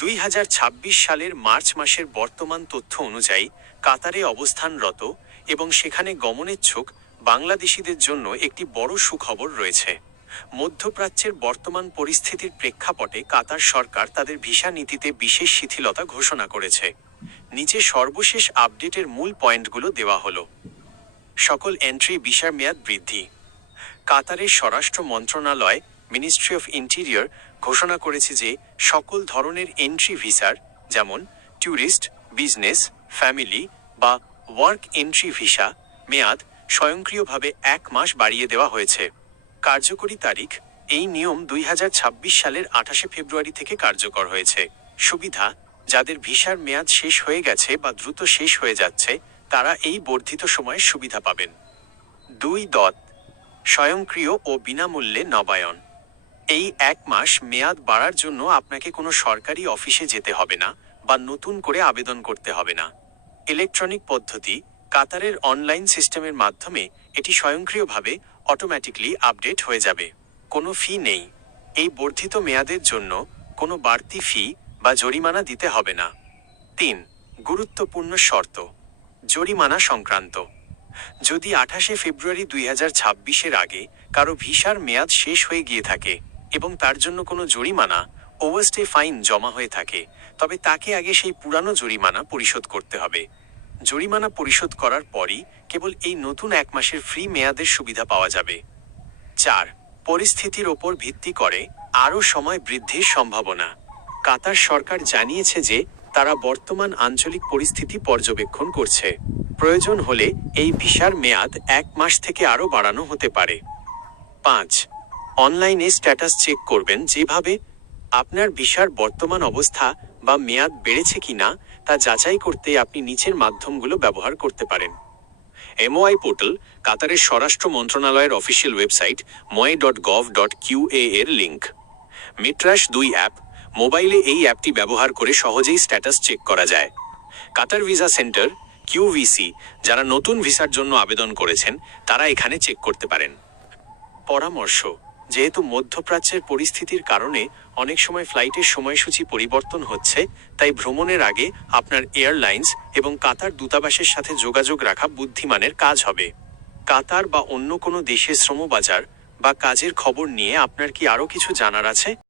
2026 সালের মার্চ মাসের বর্তমান তথ্য অনুযায়ী কাতারে অবস্থানরত এবং সেখানে গমনেচ্ছুক বাংলাদেশিদের জন্য একটি বড় সুখবর রয়েছে। মধ্যপ্রাচ্যের বর্তমান পরিস্থিতির প্রেক্ষাপটে কাতার সরকার তাদের ভিসা নীতিতে বিশেষ শিথিলতা ঘোষণা করেছে। নিচে সর্বশেষ আপডেটের মূল পয়েন্টগুলো দেওয়া হলো। সকল এন্ট্রি ভিসার মেয়াদ বৃদ্ধি। কাতারের স্বরাষ্ট্র মন্ত্রণালয় মিনিস্ট্রি অফ ইন্টেরিয়র ঘোষণা করেছে যে সকল ধরনের এন্ট্রি ভিসার, যেমন ট্যুরিস্ট, বিজনেস, ফ্যামিলি বা ওয়ার্ক এন্ট্রি ভিসা মেয়াদ স্বয়ংক্রিয়ভাবে 1 মাস বাড়িয়ে দেওয়া হয়েছে। কার্যকরী তারিখ। এই নিয়ম 2026 সালের 28 ফেব্রুয়ারি থেকে কার্যকর হয়েছে। সুবিধা: যাদের ভিসার মেয়াদ শেষ হয়ে গেছে বা দ্রুত শেষ হয়ে যাচ্ছে তারা এই বর্ধিত সময়ের সুবিধা পাবেন। 2. স্বয়ংক্রিয় ও বিনামূল্যে নবায়ন। এই 1 মাস মেয়াদ বাড়ার জন্য আপনাকে কোনো সরকারি অফিসে যেতে হবে না বা নতুন করে আবেদন করতে হবে না। ইলেকট্রনিক পদ্ধতি। কাতারের অনলাইন সিস্টেমের মাধ্যমে এটি স্বয়ংক্রিয়ভাবে অটোমেটিকলি আপডেট হয়ে যাবে। কোনো ফি নেই। এই বর্ধিত মেয়াদের জন্য কোনো বাড়তি ফি বা জরিমানা দিতে হবে না। 3. গুরুত্বপূর্ণ শর্ত। জরিমানা সংক্রান্ত। যদি 28 ফেব্রুয়ারি 2026-এর আগে কারো ভিসার মেয়াদ শেষ হয়ে গিয়ে থাকে এবং তার জন্য কোনো জরিমানা ওভারস্টে ফাইন জমা হয়ে থাকে, তবে তাকে আগে সেই পুরানো জরিমানা পরিশোধ করতে হবে। জরিমানা পরিশোধ করার পরই কেবল এই নতুন 1 মাসের ফ্রি মেয়াদের সুবিধা পাওয়া যাবে। 4. পরিস্থিতির ওপর ভিত্তি করে আরও সময় বৃদ্ধির সম্ভাবনা। কাতার সরকার জানিয়েছে যে তারা বর্তমান আঞ্চলিক পরিস্থিতি পর্যবেক্ষণ করছে। প্রয়োজন হলে এই ভিসার মেয়াদ 1 মাস থেকে আরও বাড়ানো হতে পারে। 5. অনলাইনে স্ট্যাটাস চেক করবেন যেভাবে আপনার ভিসার বর্তমান অবস্থা বা মেয়াদ বেড়েছে কিনা তা যাচাই করতে আপনি নিচের মাধ্যমগুলো ব্যবহার করতে পারেন। MOI পোর্টাল, কাতারের স্বরাষ্ট্র মন্ত্রণালয়ের অফিসিয়াল ওয়েবসাইট moi.gov.qa এর লিঙ্ক। মিট্রাস 2 অ্যাপ। মোবাইলে এই অ্যাপটি ব্যবহার করে সহজেই স্ট্যাটাস চেক করা যায়। কাতার ভিসা সেন্টার QVC, যারা নতুন ভিসার জন্য আবেদন করেছেন তারা এখানে চেক করতে পারেন। পরামর্শ: যেহেতু মধ্যপ্রাচ্যের পরিস্থিতির কারণে অনেক সময় ফ্লাইটের সময়সূচি পরিবর্তন হচ্ছে, তাই ভ্রমণের আগে আপনার এয়ারলাইন্স এবং কাতার দূতাবাসের সাথে যোগাযোগ রাখা বুদ্ধিমানের কাজ হবে। কাতার বা অন্য কোনো দেশের শ্রমবাজার বা কাজের খবর নিয়ে আপনার কি আরও কিছু জানার আছে?